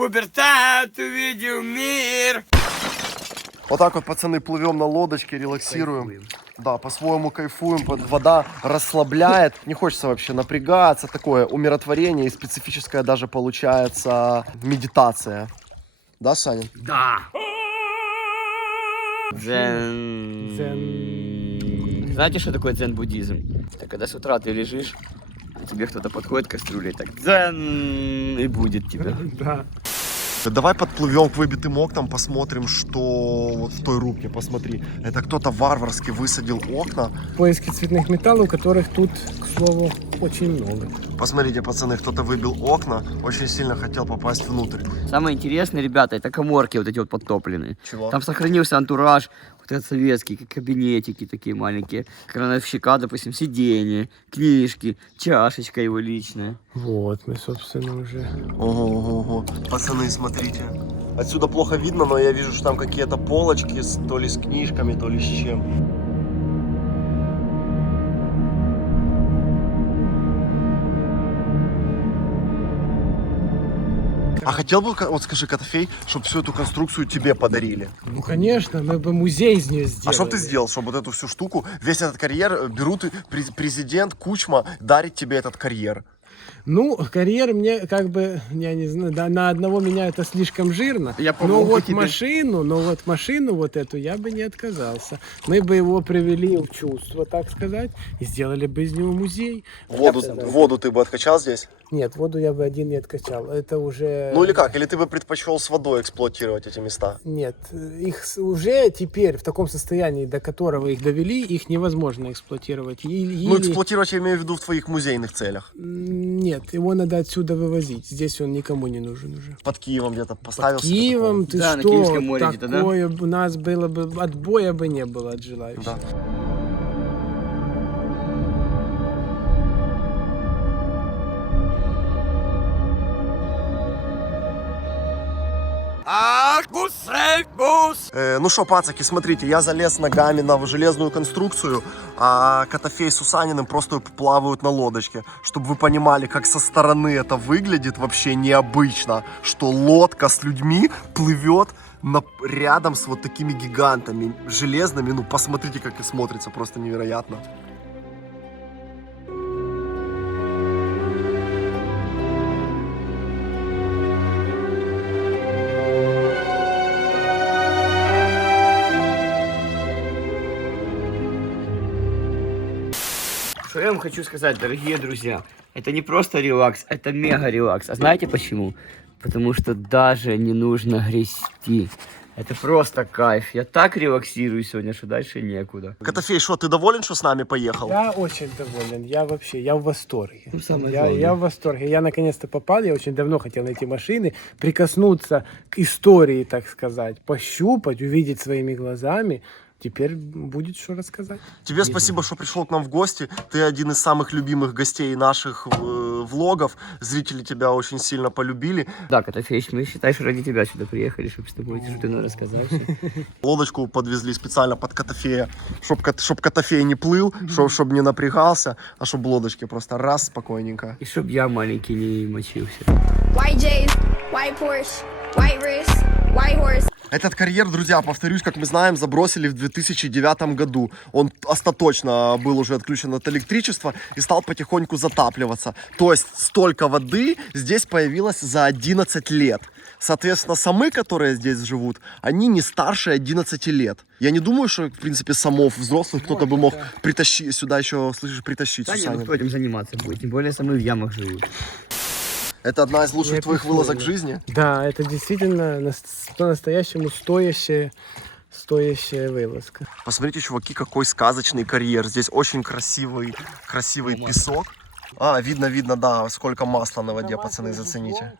Пубертат увидел мир. Вот так вот, пацаны, плывем на лодочке, релаксируем. Да, по-своему кайфуем. Вода расслабляет. Не хочется вообще напрягаться. Такое умиротворение и специфическая даже получается медитация. Да, Саня? Да. Дзен. Знаете, что такое дзен-буддизм? Это когда с утра ты лежишь, а тебе кто-то подходит к кастрюле и так дзен и будет тебя. Да. Давай подплывем к выбитым окнам, посмотрим, что вот в той рубке. Посмотри, это кто-то варварски высадил окна. Поиски цветных металлов, которых тут, к слову, очень много. Посмотрите, пацаны, кто-то выбил окна, очень сильно хотел попасть внутрь. Самое интересное, ребята, это каморки вот эти вот подтопленные. Чего? Там сохранился антураж, вот этот советский, кабинетики такие маленькие, крановщика, допустим, сиденье, книжки, чашечка его личная. Вот, мы, собственно, уже... Ого. Пацаны, смотрите. Отсюда плохо видно, но я вижу, что там какие-то полочки, то ли с книжками, то ли с чем. А хотел бы, вот скажи, Котофей, чтобы всю эту конструкцию тебе подарили? Ну, конечно, мы бы музей из нее сделали. А что ты сделал, чтобы вот эту всю штуку, весь этот карьер берут, и президент Кучма дарит тебе этот карьер? Ну, карьер мне как бы, я не знаю, да, на одного меня это слишком жирно. Я но помогу вот тебе. машину вот эту я бы не отказался. Мы бы его привели в чувство, так сказать, и сделали бы из него музей. Воду ты бы откачал здесь? Нет, воду я бы один не откачал. Это уже... Ну или как? Или ты бы предпочел с водой эксплуатировать эти места? Нет, их уже теперь в таком состоянии, до которого их довели, их невозможно эксплуатировать. Ну, эксплуатировать я имею в виду в твоих музейных целях. Нет, его надо отсюда вывозить. Здесь он никому не нужен уже. Под Киевом где-то поставил. Под Киевом, ты Да, на что? Киевском море где-то, да? Такое у нас было бы, отбоя бы не было от желающих. Да. Ну что, пацаки, смотрите, я залез ногами на железную конструкцию, а Котофей с Усаниным просто плавают на лодочке. Чтобы вы понимали, как со стороны это выглядит вообще необычно, что лодка с людьми плывет рядом с вот такими гигантами железными. Ну, посмотрите, как и смотрится, просто невероятно. Что я вам хочу сказать, дорогие друзья, это не просто релакс, это мега релакс. А знаете почему? Потому что даже не нужно грести. Это просто кайф. Я так релаксирую сегодня, что дальше некуда. Котофей, что, ты доволен, что с нами поехал? Я очень доволен. Я в восторге. Ну, самое я главное. в восторге. Я наконец-то попал. Я очень давно хотел найти машины, прикоснуться к истории, так сказать, пощупать, увидеть своими глазами. Теперь будет что рассказать. Тебе спасибо, что пришел к нам в гости. Ты один из самых любимых гостей наших влогов. Зрители тебя очень сильно полюбили. Да, Котофеич, мы, считай, что ради тебя сюда приехали, чтобы с тобой что-то нам рассказать. Лодочку подвезли специально под Котофея, чтобы Котофей не плыл, чтобы не напрягался, а чтобы лодочки просто раз спокойненько. И чтоб я маленький не мочился. White J's, white Porsche, white wrist, white horse. Этот карьер, друзья, повторюсь, как мы знаем, забросили в 2009 году. Он остаточно был уже отключен от электричества и стал потихоньку затапливаться. То есть столько воды здесь появилось за 11 лет. Соответственно, самы, которые здесь живут, они не старше 11 лет. Я не думаю, что, в принципе, самов взрослых кто-то бы мог притащить сюда еще, слышишь, притащить. Да, Сусанин. кто этим заниматься будет, тем более самые в ямах живут. Это одна из лучших твоих вылазок в жизни? Да, это действительно по-настоящему стоящая вылазка. Посмотрите, чуваки, какой сказочный карьер. Здесь очень красивый песок. А, видно, да, сколько масла на воде, пацаны, зацените.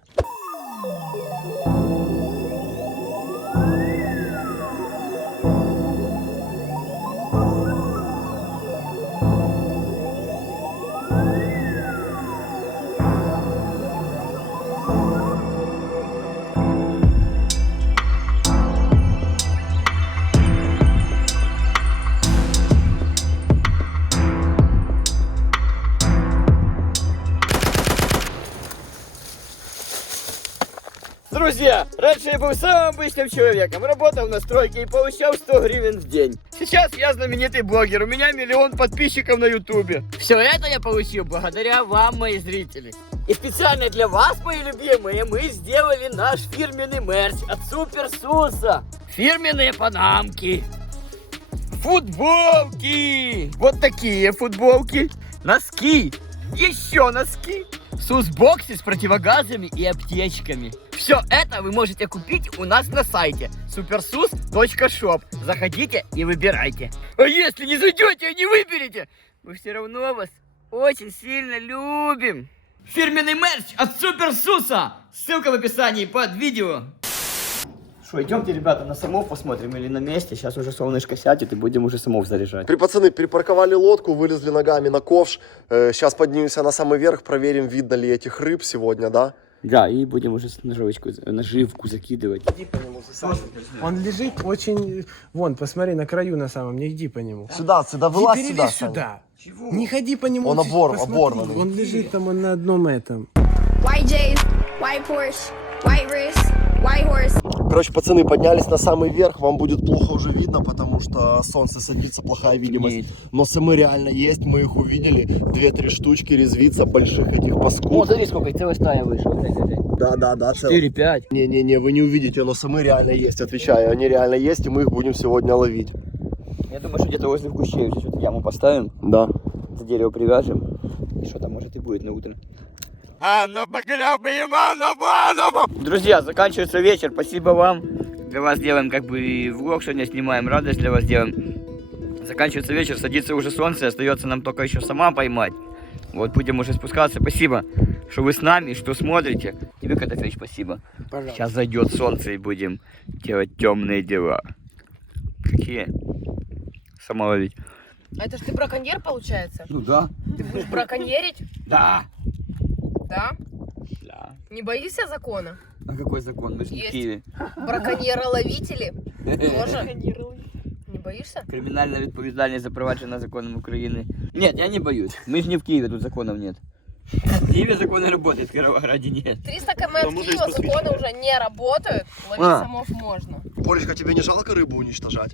Друзья, раньше я был самым обычным человеком, работал на стройке и получал 100 гривен в день. Сейчас я знаменитый блогер, у меня 1 миллион подписчиков на ютубе. Все это я получил благодаря вам, мои зрители. И специально для вас, мои любимые, мы сделали наш фирменный мерч от Супер Суса. Фирменные панамки, футболки, вот такие футболки, носки, еще носки, сус-боксы с противогазами и аптечками. Все это вы можете купить у нас на сайте supersus.shop. Заходите и выбирайте. А если не зайдете и не выберете, мы все равно вас очень сильно любим. Фирменный мерч от Суперсуса. Ссылка в описании под видео. Что, идемте, ребята, на самов посмотрим или на месте. Сейчас уже солнышко сядет и будем уже самов заряжать. Пацаны, припарковали лодку, вылезли ногами на ковш. Сейчас поднимемся на самый верх, проверим, видно ли этих рыб сегодня, да? Да, и будем уже наживку закидывать. Иди по нему, он лежит очень... Вон, посмотри, на краю на самом, не иди по нему. Сюда, вылазь Не сюда. перелезь сюда. Не ходи по нему. Он ты посмотри, оборванный. Он лежит там, он на одном этом. White J's, white Porsche, white wrist, white horse. Короче, пацаны, поднялись на самый верх, вам будет плохо уже видно, потому что солнце садится, плохая видимость. Нет. Но самы реально есть, мы их увидели. 2-3 штучки резвиться, больших этих О, паскуд. смотри, сколько, целая стая вышла. Да. 4-5. Не, вы не увидите, но самы реально есть, отвечаю. Они реально есть, и мы их будем сегодня ловить. Я думаю, что где-то возле кущей здесь вот яму поставим, Да. за дерево привяжем. И что там может и будет на утро. Друзья, заканчивается вечер, спасибо вам. Для вас делаем как бы влог, сегодня снимаем, радость для вас делаем. Заканчивается вечер, садится уже солнце, остается нам только еще сама поймать. Вот будем уже спускаться, спасибо, что вы с нами, что смотрите. Тебе, Котофеич, спасибо. Пожалуйста. Сейчас зайдет солнце и будем делать темные дела. Какие? Сама ловить. А это ж ты браконьер, получается? Ну да. Ты будешь браконьерить? Да. Да? Да. Не боишься закона? А какой закон? Мы же не в Есть. Киеве. Браконьєроловителі? Тоже? Не боишься? Кримінальна відповідальність запроваджена законом України. Нет, я не боюсь. Мы же не в Киеве, тут законов нет. В Киеве законы работают, в Кировограде нет. 300 км от Киева законы уже не работают, ловить А. самов можно. Полечка, тебе не жалко рыбу уничтожать?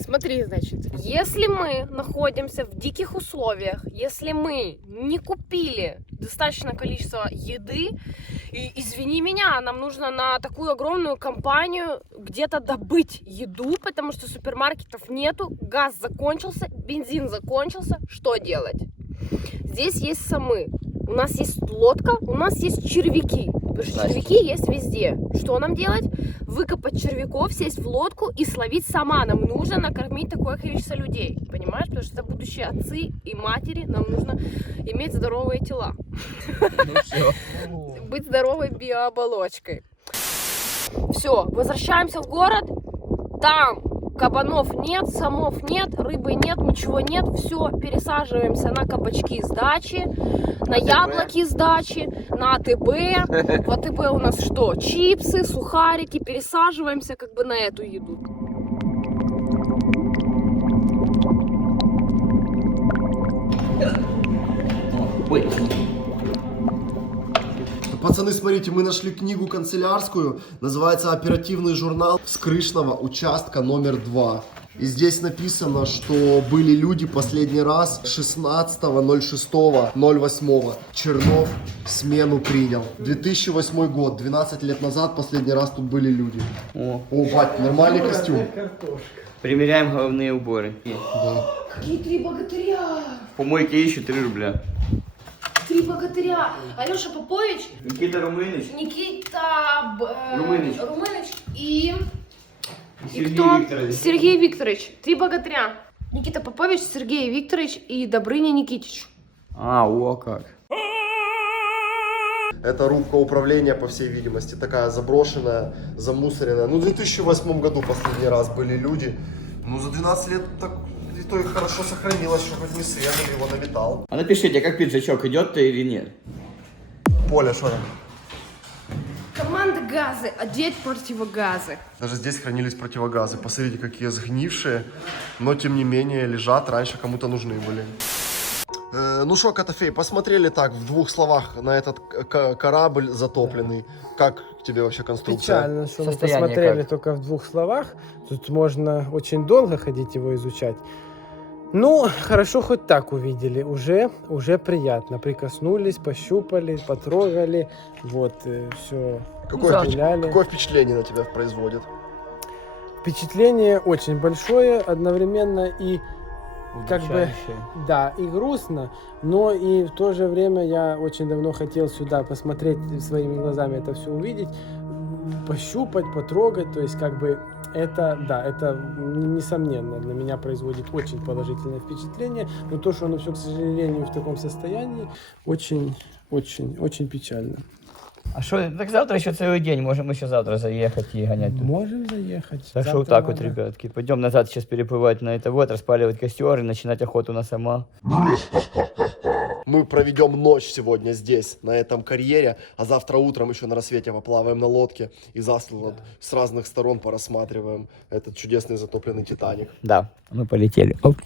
Смотри, значит, если мы находимся в диких условиях, если мы не купили достаточное количество еды, и, извини меня, нам нужно на такую огромную компанию где-то добыть еду, потому что супермаркетов нету, газ закончился, бензин закончился, что делать? Здесь есть самы, у нас есть лодка, у нас есть червяки. Потому что червяки есть везде. Что нам делать? Выкопать червяков, сесть в лодку и словить сама. Нам нужно накормить такое количество людей. Понимаешь? Потому что это будущие отцы и матери. Нам нужно иметь здоровые тела. Быть здоровой биооболочкой. Все, возвращаемся в город. Там кабанов нет, самов нет, рыбы нет, ничего нет. Все, пересаживаемся на кабачки с дачи, на яблоки с дачи, на АТБ. В АТБ у нас что? Чипсы, сухарики. Пересаживаемся как бы на эту еду. Ой. Пацаны, смотрите, мы нашли книгу канцелярскую, называется «Оперативный журнал с Крышного участка номер 2». И здесь написано, что были люди последний раз 16.06.08. Чернов смену принял. 2008 год, 12 лет назад последний раз тут были люди. О, О, бать, нормальный костюм. примеряем головные уборы. Какие 3 богатыря? В помойке ищут 3 рубля. 3 богатыря. Алеша Попович, Никита Румыныч Никита Румыныч. Румыныч и Сергей кто? Викторович. Сергей Викторович. 3 богатыря. Никита Попович, Сергей Викторович и Добрыня Никитич. А, о как. Это рубка управления, по всей видимости, такая заброшенная, замусоренная. Ну, в 2008 году последний раз были люди. Ну, за 12 лет так и то их хорошо сохранилось, что хоть не срезали, его навитал. А напишите, как пиджачок, идет-то или нет? Поля, что там? Команда газы. Одеть противогазы. Даже здесь хранились противогазы. Посмотрите, какие сгнившие, но тем не менее лежат. Раньше кому-то нужны были. Ну что, Котофей, посмотрели так в двух словах на этот корабль затопленный. Как тебе вообще конструкция? Печально, что мы Состояние посмотрели как? только в двух словах. Тут можно очень долго ходить его изучать. Ну, хорошо, хоть так увидели. Уже приятно. Прикоснулись, пощупали, потрогали. Вот, все. Какое впечатление на тебя производит? Впечатление очень большое, одновременно и как бы, Удушающее. да, и грустно, но и в то же время я очень давно хотел сюда посмотреть своими глазами, это все увидеть, пощупать, потрогать, то есть как бы это, да, это несомненно на меня производит очень положительное впечатление, но то, что оно все, к сожалению, в таком состоянии, очень печально. А что, так завтра еще целый день, можем еще завтра заехать и гонять тут. Можем заехать. Так что Завтра вот так вот, надо. ребятки. Пойдем назад сейчас переплывать на это вот, распаливать костер и начинать охоту на сама. Мы проведем ночь сегодня здесь, на этом карьере, а завтра утром еще на рассвете поплаваем на лодке и завтра вот с разных сторон порассматриваем этот чудесный затопленный Титаник. Да, мы полетели. Оп.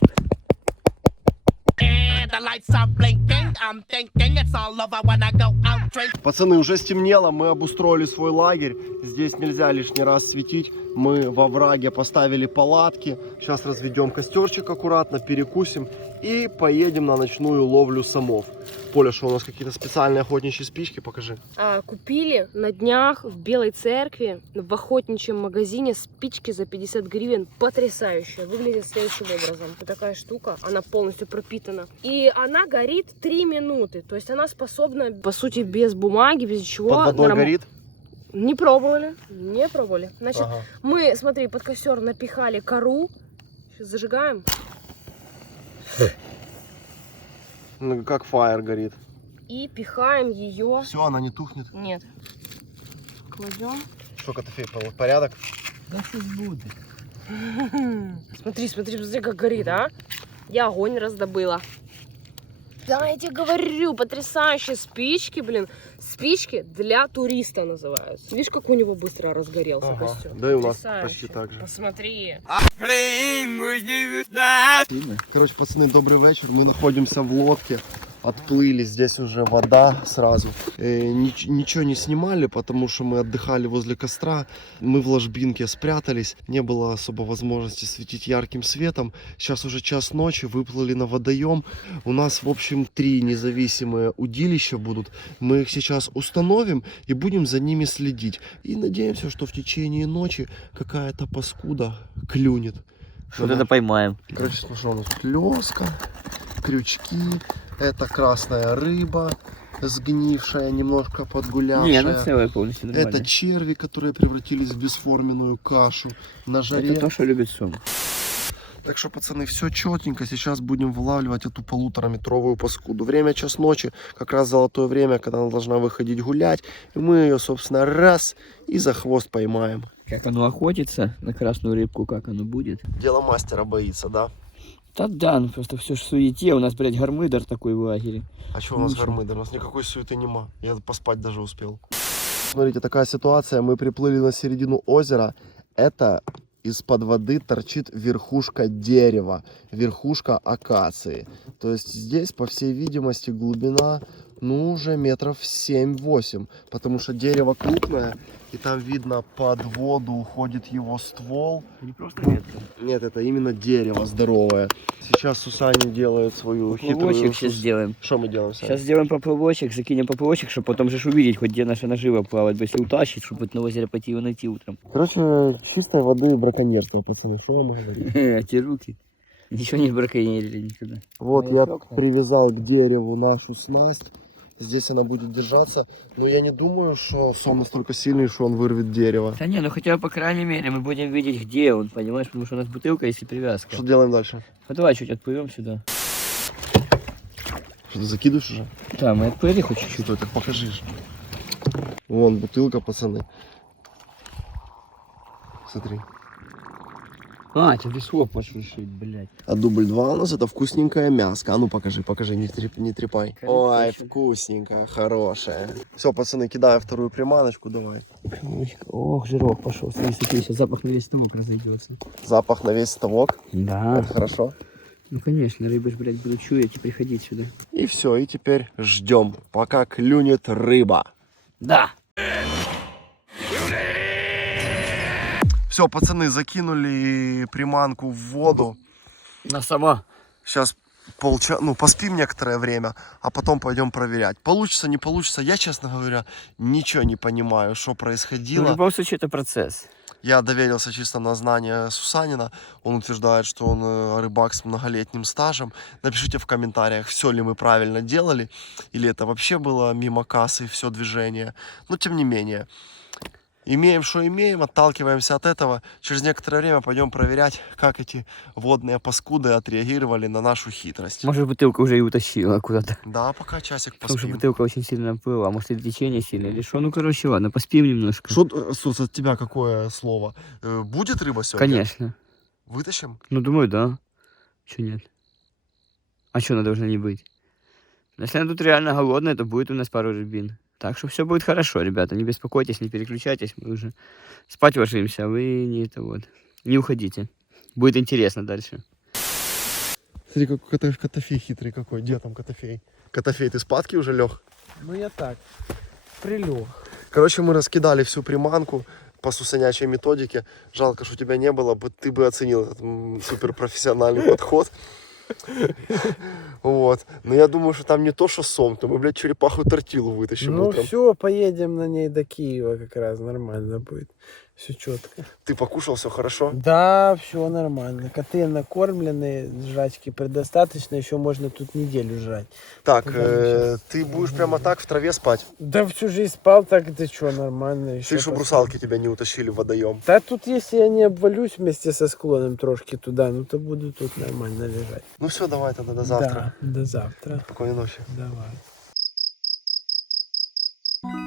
The lights are blinking. I'm thinking it's all over when I go out drinking. Пацаны, уже стемнело, мы обустроили свой лагерь. Здесь нельзя лишний раз светить. Мы во враге поставили палатки. Сейчас разведем костерчик аккуратно, перекусим и поедем на ночную ловлю самов. Поля, что у нас какие-то специальные охотничьи спички, покажи. Купили на днях в Белой Церкви в охотничьем магазине спички за 50 гривен. Потрясающая. Выглядит следующим образом. Вот такая штука, она полностью пропитана. И она горит 3 минуты. То есть она способна, по сути, без бумаги, без чего. Под водой горит? Не пробовали. Значит, Ага. мы, смотри, под костер напихали кору. Сейчас зажигаем. Ну, как фаер горит. И пихаем ее. Все, она не тухнет. Нет. Кладем. Что, Котофей, порядок? Да что будет? Смотри, как горит, а? Я огонь раздобыла. Да, я тебе говорю, потрясающие спички, блин. Спички для туриста называются. Видишь, как у него быстро разгорелся Ага. костер? Да и у нас Потрясающе. почти так же. Посмотри. Короче, пацаны, добрый вечер. Мы находимся в лодке. Отплыли, здесь уже вода сразу. Ничего не снимали, потому что мы отдыхали возле костра. Мы в ложбинке спрятались. Не было особо возможности светить ярким светом. Сейчас уже час ночи, выплыли на водоем. У нас, в общем, 3 независимые удилища будут. Мы их сейчас установим и будем за ними следить. И надеемся, что в течение ночи какая-то паскуда клюнет. Что-то это поймаем. Короче, смотри, у нас тут лёска, крючки, это красная рыба, сгнившая, немножко подгулявшая. Не, она целая полностью нормально. Это черви, которые превратились в бесформенную кашу на жаре. Это то, что любит Сом. Так что, пацаны, все четенько. Сейчас будем вылавливать эту 1,5-метровую паскуду. Время час ночи, как раз золотое время, когда она должна выходить гулять. И мы ее, собственно, раз и за хвост поймаем. Как оно охотится на красную рыбку, как оно будет. Дело мастера боится, да? Да, ну просто все ж в суете. У нас, блядь, гармидер такой в лагере. А что у нас Ничего. гармидер? У нас никакой суеты нема. Я поспать даже успел. Смотрите, такая ситуация. Мы приплыли на середину озера. Это из-под воды торчит верхушка дерева, верхушка акации. То есть здесь, по всей видимости, глубина, ну, уже метров 7-8. Потому что дерево крупное, и там видно, под воду уходит его ствол. Не просто ветка. Нет, это именно дерево здоровое. Сейчас Сусани делает свою хитрую... Поплавочек сейчас сделаем. Что мы делаем, Сань? Сейчас сделаем поплавочек, закинем поплавочек, чтобы потом же ж увидеть, хоть где наша нажива плавать. Если утащить, чтобы вот на озере пойти его найти утром. Короче, чистой воды браконьерство, пацаны. Что вам говорить? Эти руки. Ничего не браконьерили никогда. Вот я Маячок, да. привязал к дереву нашу снасть. Здесь она будет держаться. Но я не думаю, что Сом настолько сильный, что он вырвет дерево. Да не, ну хотя бы по крайней мере мы будем видеть, где он, понимаешь? Потому что у нас бутылка есть и привязка. Что делаем дальше? Ну давай чуть отплывем сюда. Что, ты закидываешь уже? Да, мы отплыли хоть чуть-чуть. Что, так покажешь. Вон бутылка, пацаны. Смотри. А, тебе слов пошушить, блядь. А дубль 2 у нас это вкусненькая мяска. А ну покажи, не трепай. Ой, вкусненькая, хорошая. Все, пацаны, кидаю вторую приманочку, давай. Ох, жирок пошел. Смотри, сейчас запах на весь ствол разойдется. Запах на весь ставок. Да. Это хорошо. Ну, конечно, рыбы ж, блядь, будут чуять и приходить сюда. И все, и теперь ждем, пока клюнет рыба. Да. Все, пацаны, закинули приманку в воду. На сама. Сейчас поспим некоторое время, а потом пойдем проверять. Получится, не получится. Я, честно говоря, ничего не понимаю, что Ну, в происходило. любом случае, это процесс. Я доверился чисто на знания Сусанина. Он утверждает, что он рыбак с многолетним стажем. Напишите в комментариях, все ли мы правильно делали, или это вообще было мимо кассы все движение. Но тем не менее, имеем, что имеем, отталкиваемся от этого. Через некоторое время пойдем проверять, как эти водные паскуды отреагировали на нашу хитрость. Может, бутылка уже и утащила куда-то. Да, пока часик Потому что поспим. бутылка очень сильно наплыла. Может, и течение сильно или что. Ну, короче, ладно, поспим немножко. Что, Сус, от тебя какое слово? Будет рыба сегодня? Конечно. Вытащим? Ну, думаю, да. Чё нет? А что она должна не быть? Если она тут реально голодная, то будет у нас пару рыбин. Так что все будет хорошо, ребята. Не беспокойтесь, не переключайтесь. Мы уже спать ложимся, а вы не уходите. Будет интересно дальше. Смотри, какой Котофей хитрый какой. Где там Котофей? Котофей, ты спадки уже лег? Ну я так, прилег. Короче, мы раскидали всю приманку по сусанячей методике. Жалко, что тебя не было, ты бы оценил этот суперпрофессиональный подход. Вот. Но я думаю, что там не то, что сом, то мы, блядь, черепаху тортилу вытащим Ну утром. все, поедем на ней до Киева как раз, нормально будет. Все четко. Ты покушал, все хорошо? Да, все нормально. Коты накормлены, жрачки предостаточно, еще можно тут неделю жрать. Так, Куда мы щас? ты будешь прямо так в траве спать? Да всю жизнь спал, так ты что, нормально. Ты Еще чтобы русалки тебя не утащили в водоем. Да тут, если я не обвалюсь вместе со склоном трошки туда, ну то буду тут нормально лежать. Ну все, давай тогда до завтра. Да, до завтра. Спокойной ночи. Давай.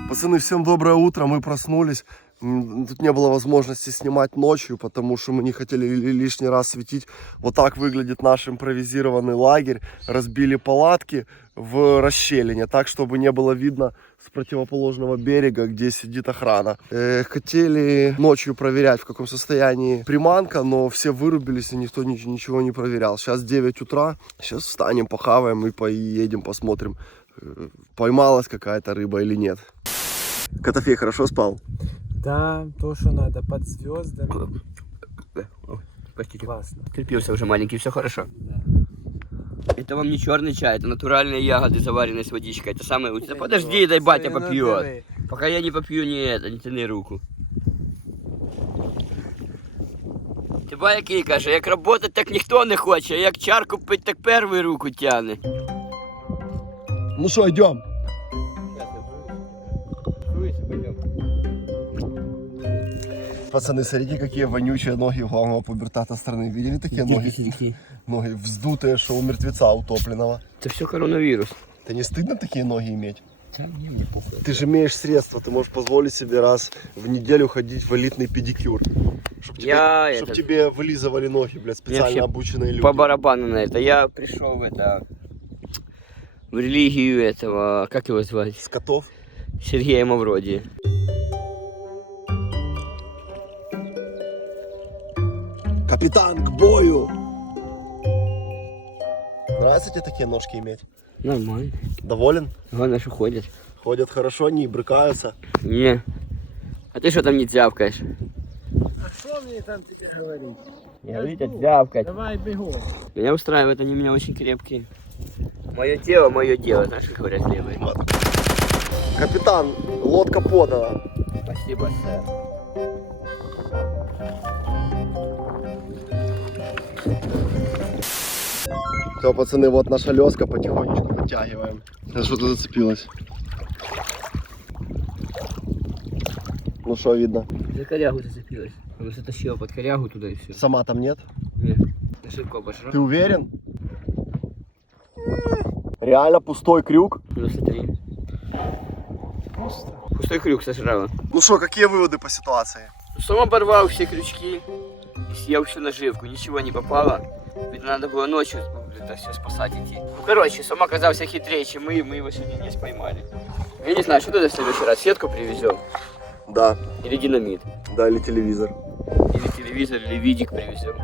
Пацаны, всем доброе утро, мы проснулись. Тут не было возможности снимать ночью, потому что мы не хотели лишний раз светить. Вот так выглядит наш импровизированный лагерь. Разбили палатки в расщелине, так, чтобы не было видно с противоположного берега, где сидит охрана. Хотели ночью проверять, в каком состоянии приманка, но все вырубились, и никто ничего не проверял. Сейчас 9 утра, сейчас встанем, похаваем и поедем, посмотрим, поймалась какая-то рыба или нет. Котофей хорошо спал? Да, то, что надо, под звездами. Простите. Классно. Терпился уже маленький, все хорошо. Это вам не черный чай, это натуральные ягоды, заваренные с водичкой. Это самое лучшее. Да подожди, дай батя попьет. Пока я не попью, не тяни руку. Ти ба який каже, як работать, так ніхто не хоче, а як чарку пить, так перший руку тяне. Ну что, идем? Пацаны, смотрите, какие вонючие ноги главного пубертата страны. Видели такие ноги? Ноги вздутые, что у мертвеца утопленного. Это все коронавирус. Это не стыдно такие ноги иметь? Да, мне не похуй. Ты же имеешь средства, ты можешь позволить себе раз в неделю ходить в элитный педикюр. Чтоб тебе вылизывали ноги, блядь, специально вообще обученные люди. По барабану на это. Я пришел в религию этого, как его звать? Скотов. Сергея Мавроди. Капитан, к бою! Нравится тебе такие ножки иметь? Нормально. Доволен? Главное, что ходят. Ходят хорошо, не брыкаются. Не. А ты что там не тявкаешь? А что мне там тебе говорить? Я говорю, тявкать. Давай бегом. Меня устраивает, они у меня очень крепкие. Мое дело, знаешь, как говорят левые. Капитан, лодка подана. Спасибо, сэр. Все, пацаны, вот наша леска, потихонечку вытягиваем. Что-то зацепилось. Ну что видно? За корягу зацепилась. Потому что тащила под корягу туда и все. Сама там нет? Нет. Ошибку обожрал. Ты уверен? Реально пустой крюк? Ну смотри. Пустой крюк сожрала. Ну что, какие выводы по ситуации? Сом оборвал все крючки, съел всю наживку, ничего не попало. Ведь надо было ночью это все спасать идти. Ну короче, Сом оказался хитрее, чем мы его сегодня не споймали. Я не знаю, что ты в следующий раз, сетку привезем? Да. Или динамит? Да, или телевизор. Или телевизор, или видик привезем.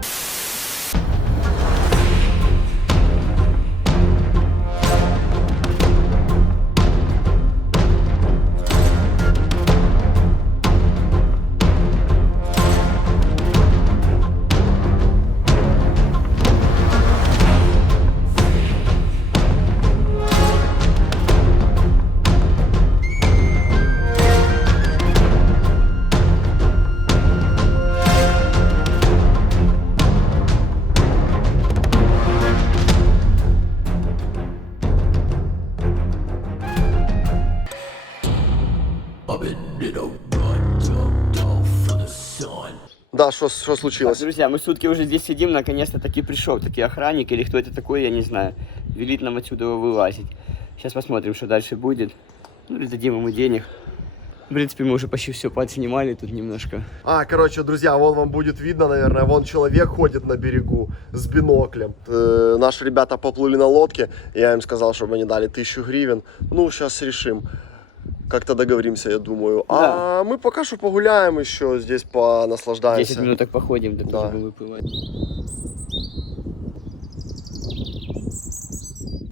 Да, что Так, случилось? друзья, мы сутки уже здесь сидим, наконец-то таки пришел таки охранник, или кто это такой, я не знаю. Велит нам отсюда вылазить. Сейчас посмотрим, что дальше будет. Ну, или дадим ему денег. В принципе, мы уже почти все подснимали тут немножко. Короче, друзья, вон вам будет видно, наверное, вон человек ходит на берегу с биноклем. Наши ребята поплыли на лодке, я им сказал, чтобы они дали 1000 гривен. Ну, сейчас решим. Как-то договоримся, я думаю. Да. А мы пока что погуляем еще, здесь 10 понаслаждаемся. минут так походим, да, Да. тоже будем выплывать.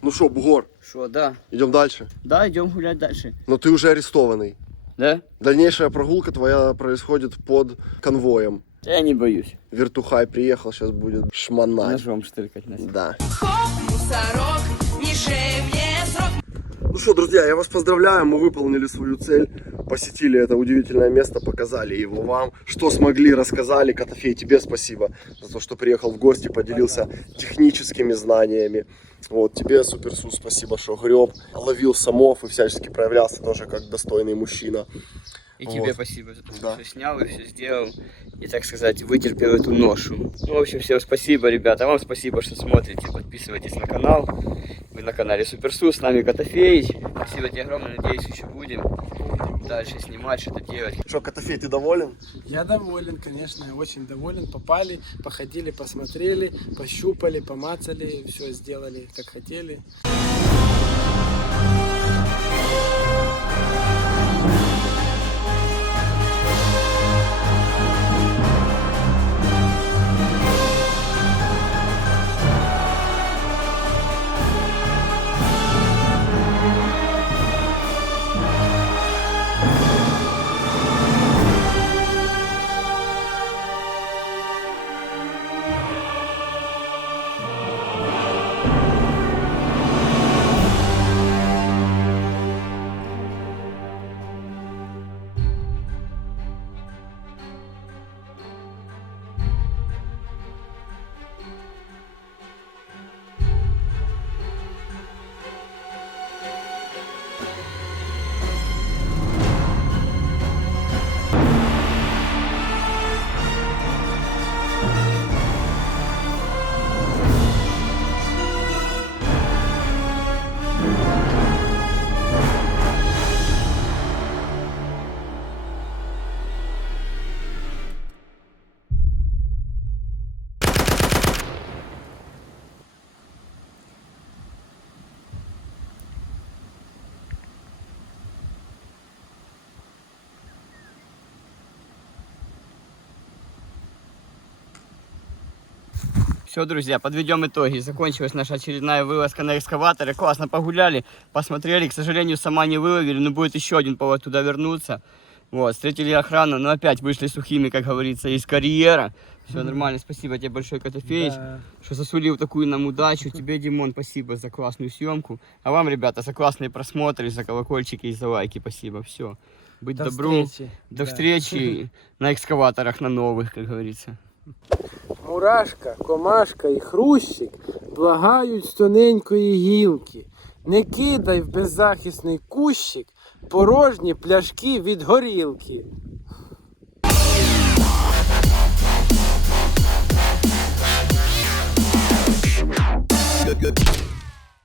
Ну что, бугор, Что, да? идем дальше. Да, идем гулять дальше. Но ты уже арестованный. Да? Дальнейшая прогулка твоя происходит под конвоем. Я не боюсь. Вертухай приехал, сейчас будет шмонать. Ножом штыркать нас. Да. Ну что, друзья, я вас поздравляю, мы выполнили свою цель, посетили это удивительное место, показали его вам. Что смогли, рассказали. Котофей, тебе спасибо за то, что приехал в гости, поделился техническими знаниями. Вот, тебе, Суперсус, спасибо, что греб, ловил самов и всячески проявлялся тоже как достойный мужчина. И тебе Вот. спасибо за то, что Да. все снял и все сделал. И, так сказать, вытерпел эту ношу. Ну, в общем, всем спасибо, ребята. Вам спасибо, что смотрите. Подписывайтесь на канал. Вы на канале Суперсус. С нами Котофей. Спасибо тебе огромное. Надеюсь, еще будем дальше снимать, что-то делать. Что, Котофей, ты доволен? Я доволен, конечно, я очень доволен. Попали, походили, посмотрели, пощупали, помацали, все сделали, как хотели. Все, друзья, подведем итоги. Закончилась наша очередная вылазка на экскаваторе. Классно погуляли, посмотрели. К сожалению, сама не выловили, но будет еще один повод туда вернуться. Вот, встретили охрану, но опять вышли сухими, как говорится, из карьера. Все нормально, спасибо тебе большое, Котофеич, Да. что засулил такую нам удачу. Тебе, Димон, спасибо за классную съемку. А вам, ребята, за классные просмотры, за колокольчики и за лайки. Спасибо, все. Быть До добру. встречи. До Да. встречи на экскаваторах, на новых, как говорится. Мурашка, комашка і хрущик благають з тоненької гілки. Не кидай в беззахисний кущик порожні пляшки від горілки.